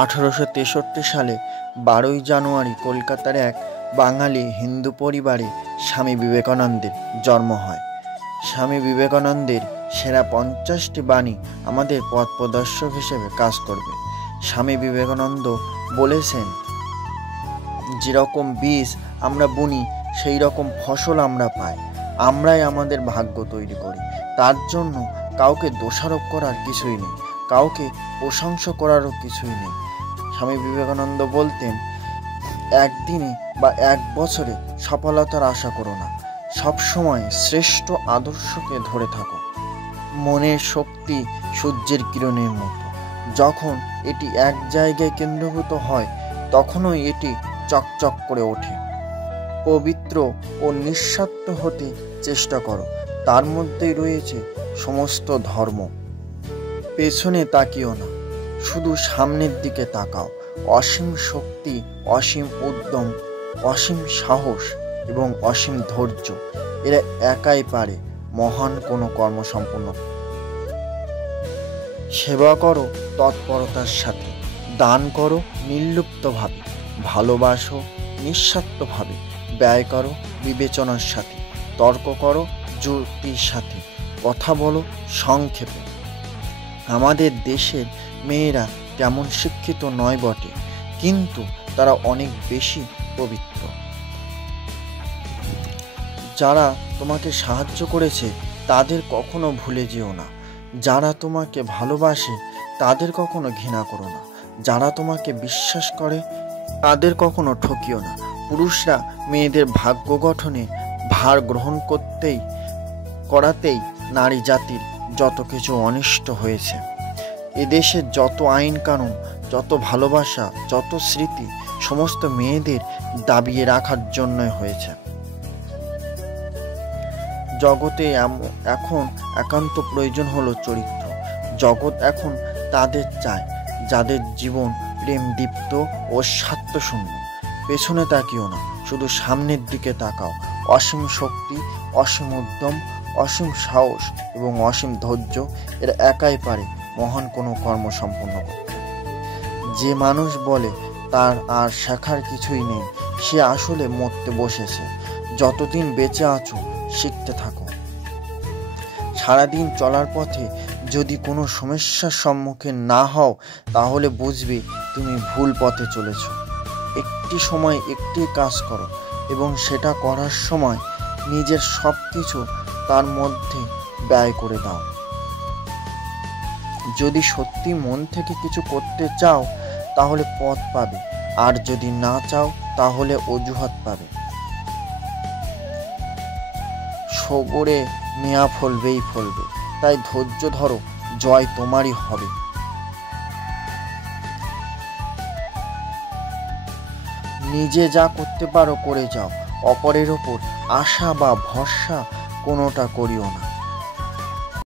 1863 সালে 12ই জানুয়ারি কলকাতার এক বাঙালি হিন্দু পরিবারে স্বামী বিবেকানন্দের জন্ম হয়। স্বামী বিবেকানন্দের সেরা 50টি বাণী আমাদের পথ প্রদর্শক হিসেবে কাজ করবে। স্বামী বিবেকানন্দ বলেছেন, যেরকম বীজ আমরা বুনি সেই রকম ফসল আমরা পাই। আমরাই আমাদের ভাগ্য তৈরি করি। তার জন্য কাউকে দোষারোপ করার কিছুই নেই, কাউকে প্রশংসা করারও কিছুই নেই। স্বামী বিবেকানন্দ বলতেন, একদিনে বা এক বছরে সফলতার আশা করো না, সবসময় শ্রেষ্ঠ আদর্শকে ধরে থাকো। মনের শক্তি সূর্যের কিরণের মতো, যখন এটি এক জায়গায় কেন্দ্রীভূত হয় তখনই এটি চকচক করে ওঠে। পবিত্র ও নিঃস্বার্থ হতে চেষ্টা করো, তার মধ্যেই রয়েছে সমস্ত ধর্ম। পেছনে তাকিও না, শুধু সামনের দিকে তাকাও। অসীম শক্তি, অসীম উদ্যম, অসীম সাহস এবং অসীম ধৈর্য, এরা একাই পারে মহান কোনো কর্ম সম্পন্ন। সেবা করো তৎপরতার সাথে, দান করো নির্লিপ্তভাবে, ভালোবাসো নিঃস্বার্থভাবে, ব্যয় করো বিবেচনার সাথে, তর্ক করো যুক্তির সাথে, কথা বলো সংক্ষেপে। আমাদের দেশের মেয়েরা তেমন শিক্ষিত নয় বটে, কিন্তু তারা অনেক বেশি পবিত্র। যারা তোমাকে সাহায্য করেছে তাদের কখনো ভুলে যেও না। যারা তোমাকে ভালোবাসে তাদের কখনো ঘৃণা করো না। যারা তোমাকে বিশ্বাস করে তাদের কখনো ঠকিও না। পুরুষরা মেয়েদের ভাগ্য গঠনে ভার গ্রহণ করাতেই নারী জাতির যত কিছু অনিষ্ট হয়েছে। এদেশে যত আইন কানুন, যত ভালোবাসা, যত স্মৃতি, সমস্ত মেয়েদের দাবিয়ে রাখার জন্যই হয়েছে। জগতে এখন একান্ত প্রয়োজন হলো চরিত্র। জগৎ এখন তাদের চায় যাদের জীবন প্রেম দীপ্ত ও স্বার্থশূন্য। পেছনে তাকিও না, শুধু সামনের দিকে তাকাও। অসীম শক্তি, অসীম উদ্যম, অসীম সাহস এবং অসীম ধৈর্য, এরা একাই পারে মহান কোনো কর্ম সম্পন্ন করতে। যে মানুষ বলে তার আর শেখার কিছুই নেই, সে আসলে মরতে বসেছে। যতদিন বেঁচে আছো শিখতে থাকো। সারাদিন চলার পথে যদি কোনো সমস্যার সম্মুখীন না হও তাহলে বুঝবে তুমি ভুল পথে চলেছ। একটি সময় একটি কাজ করো এবং সেটা করার সময় নিজের সব কিছু তার মধ্যে ব্যয় করে দাও। যদি সত্যি মন থেকে কিছু করতে চাও তাহলে পথ পাবে, আর যদি না চাও তাহলে অজুহাত পাবে। সবরে মেয়া ফলবেই ফলবে, তাই ধৈর্য ধরো, জয় তোমারই হবে। নিজে যা করতে পারো করে যাও, অপরের ওপর আশা বা ভরসা কোনোটা করিও না।